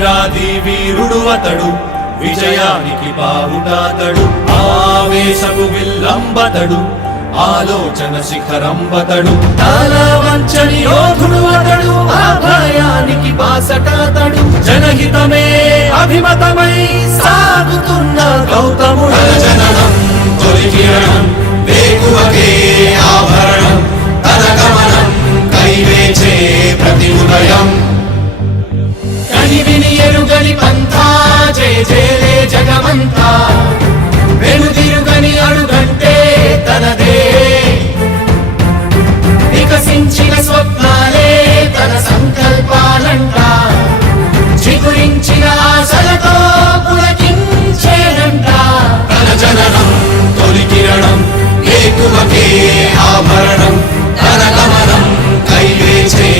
వీరాది వీరుడు అతడు విజయానికి బావుటాతడు ఆవేశపు విల్లంబతడు ఆలోచన శిఖరంబతడు. తాలా వంచని యోధుడు అతడు ఆ భయానికి బాసటాతడు. జనహితమే అభిమతమై సాగుతున్న గౌతముడు. వెనుదిరుగని పంతా జయ జయలే జగమంతా. వెనుదిరుగని అడుగంటే తనదే. వికసించిన స్వప్నాలే తన సంకల్పాలంట. చిగురించిన ఆశలతో పులకించేనంట. తన జననం తొలి ఏకువకే ఆభరణం. తన గమనం కైవేచే